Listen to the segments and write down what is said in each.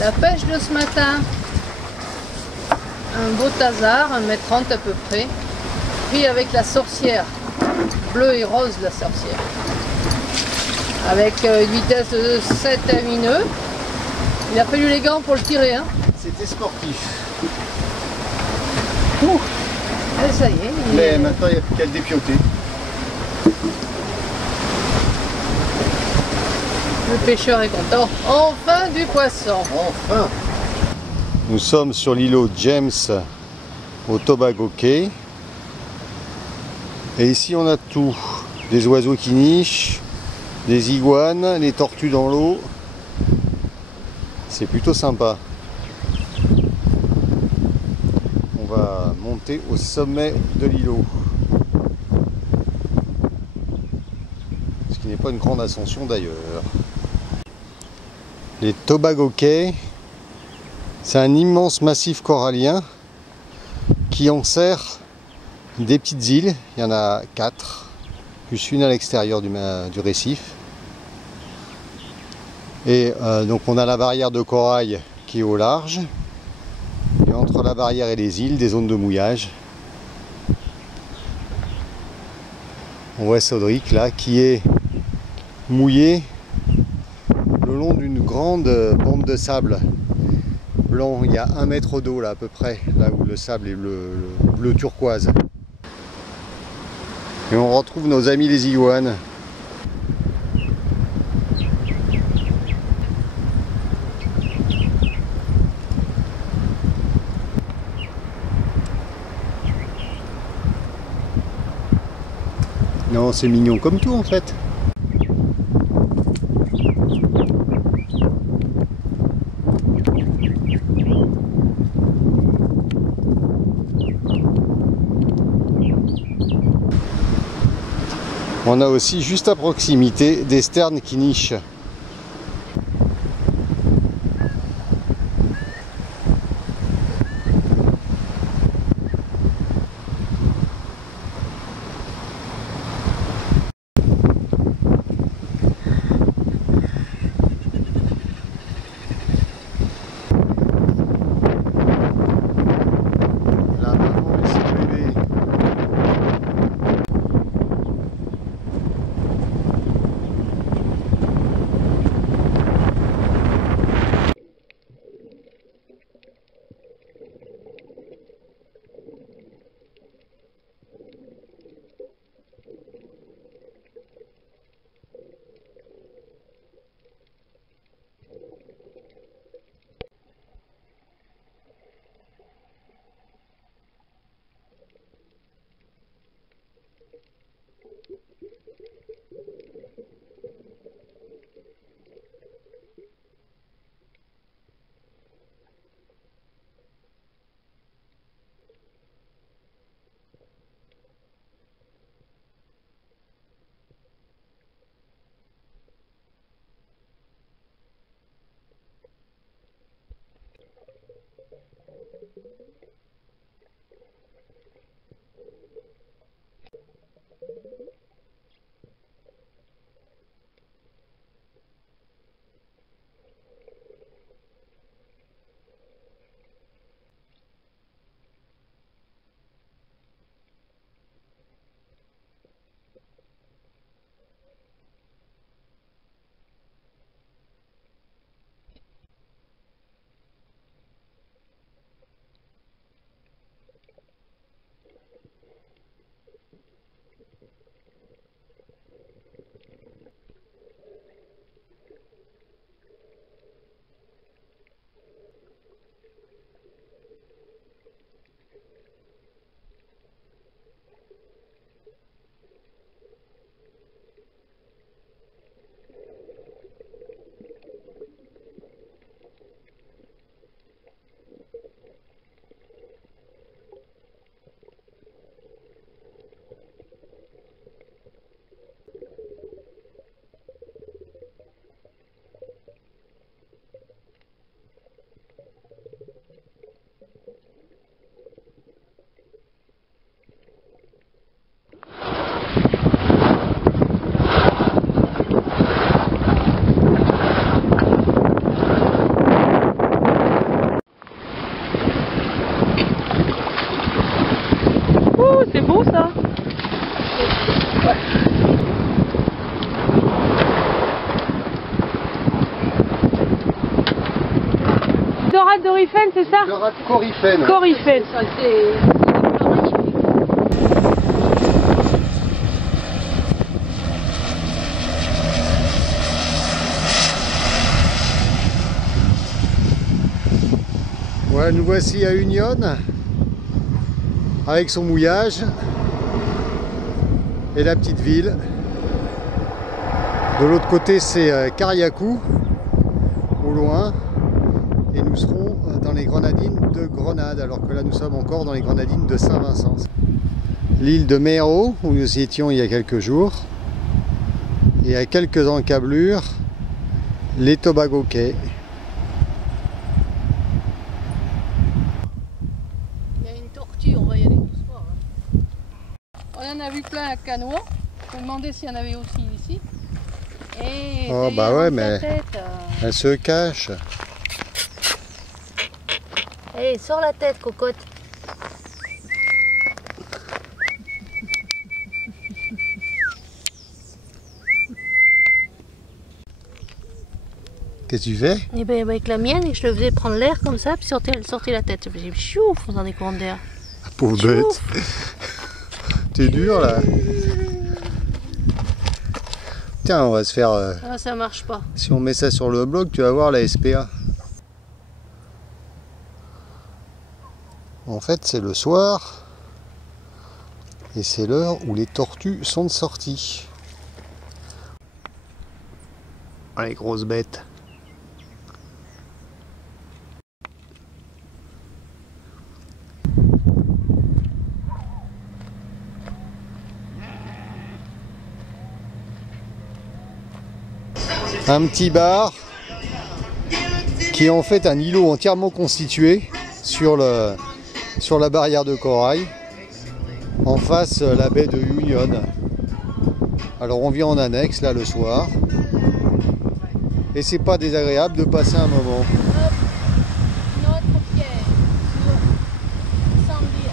La pêche de ce matin, un beau tasard, 1,30 m à peu près, pris avec la sorcière, bleu et rose la sorcière, avec une vitesse de 7 à 8 nœuds. Il a fallu les gants pour le tirer. Hein. C'était sportif. Ouh. Et ça y est. Mais maintenant il n'y a plus qu'à le dépioter. Le pêcheur est content. Enfin du poisson. Enfin. Nous sommes sur l'îlot James au Tobago Cay. Et ici on a tout. Des oiseaux qui nichent, des iguanes, les tortues dans l'eau. C'est plutôt sympa. On va monter au sommet de l'îlot. Ce qui n'est pas une grande ascension d'ailleurs. Les Tobago Cay, c'est un immense massif corallien qui enserre des petites îles. Il y en a 4, plus une à l'extérieur du récif. Et donc on a la barrière de corail qui est au large. Et entre la barrière et les îles, des zones de mouillage. On voit Sodric là qui est mouillé le long d'une grande bande de sable blanc. Il y a 1 mètre d'eau là à peu près, là où le sable est bleu turquoise. Et on retrouve nos amis les iguanes. Non, c'est mignon comme tout en fait. On a aussi juste à proximité des sternes qui nichent. Dorade d'Orifène, c'est ça? Dorade coryphène. Coryphène. Voilà, nous voici à Union avec son mouillage et la petite ville. De l'autre côté, c'est Cariacou, au loin, et nous serons dans les grenadines de Grenade, alors que là nous sommes encore dans les grenadines de Saint-Vincent. L'île de Mero, où nous y étions il y a quelques jours, et à quelques encablures, les Tobago Cay. Il y a une tortue, on va y aller doucement. On en a vu plein à Canoë. Je me demandais s'il y en avait aussi ici. Et oh bah ouais, mais tête, elle se cache. Allez, sors la tête, cocotte. Qu'est-ce que tu fais? Et ben avec la mienne, et je le faisais prendre l'air comme ça, puis elle sortait la tête. Ça faisait chouf dans des courants d'air. Ah, pauvre bête. T'es dur là. Tiens, on va se faire... Ah, ça marche pas. Si on met ça sur le blog, tu vas voir la SPA. En fait, c'est le soir. Et c'est l'heure où les tortues sont de sortie. Allez, grosse bête. Un petit bar qui est en fait un îlot entièrement constitué sur la barrière de corail, en face la baie de Union. Alors on vient en annexe là le soir et c'est pas désagréable de passer un moment. Notre pied sur Sandy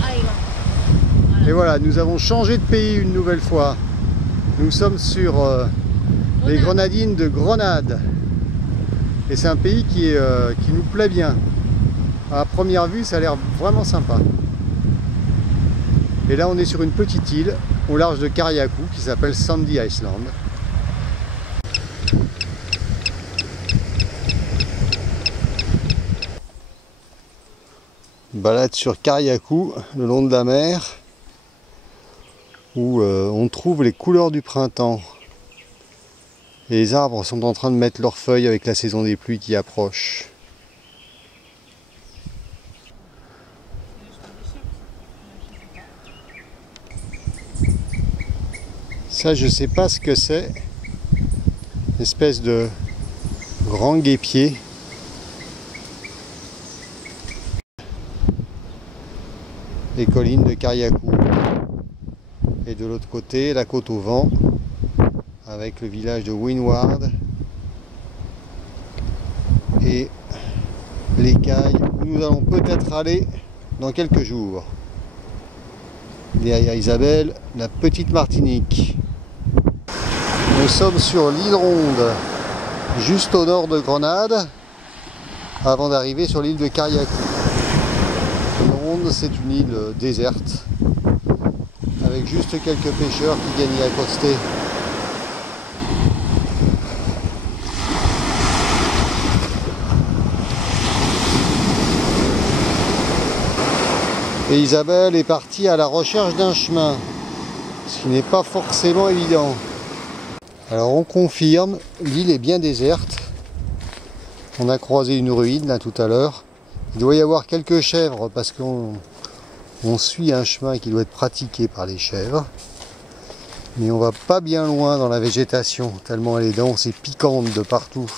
Island. Et voilà, nous avons changé de pays une nouvelle fois. Nous sommes sur les grenadines de Grenade. Et c'est un pays qui nous plaît bien. À première vue, ça a l'air vraiment sympa. Et là, on est sur une petite île au large de Cariacou qui s'appelle Sandy Island. Balade sur Cariacou, le long de la mer, où on trouve les couleurs du printemps. Et les arbres sont en train de mettre leurs feuilles avec la saison des pluies qui approche. Ça, je sais pas ce que c'est. Une espèce de grand guêpier. Les collines de Cariacou. Et de l'autre côté, la côte au vent, avec le village de Windward et l'écaille où nous allons peut-être aller dans quelques jours. Derrière Isabelle, la petite Martinique. Nous sommes sur l'île Ronde, juste au nord de Grenade, avant d'arriver sur l'île de Cariacou. L'île Ronde, c'est une île déserte, avec juste quelques pêcheurs qui viennent y accoster. Et Isabelle est partie à la recherche d'un chemin, ce qui n'est pas forcément évident. Alors on confirme, l'île est bien déserte. On a croisé une ruine là tout à l'heure. Il doit y avoir quelques chèvres parce qu'on suit un chemin qui doit être pratiqué par les chèvres. Mais on va pas bien loin dans la végétation, tellement elle est dense et piquante de partout.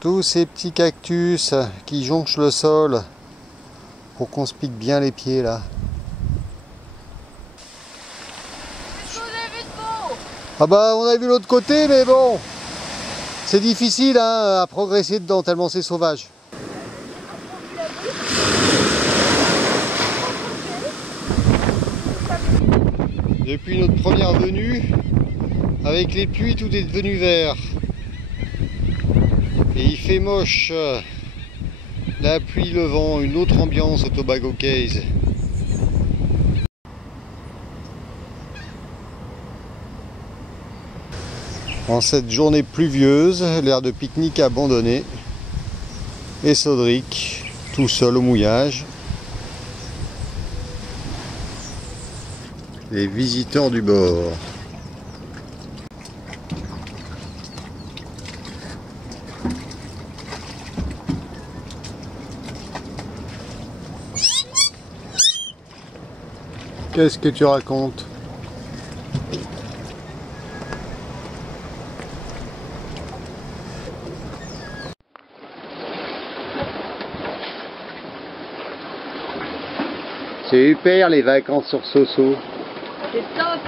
Tous ces petits cactus qui jonchent le sol pour qu'on se pique bien les pieds là. Ah bah on a vu l'autre côté, mais bon, c'est difficile hein, à progresser dedans tellement c'est sauvage. Depuis notre première venue, avec les pluies tout est devenu vert. Et il fait moche. La pluie, le vent, une autre ambiance au Tobago Cays. En cette journée pluvieuse, l'aire de pique-nique abandonnée. Et Sodric, tout seul au mouillage. Les visiteurs du bord. Qu'est-ce que tu racontes? C'est super les vacances sur Soso. C'est top.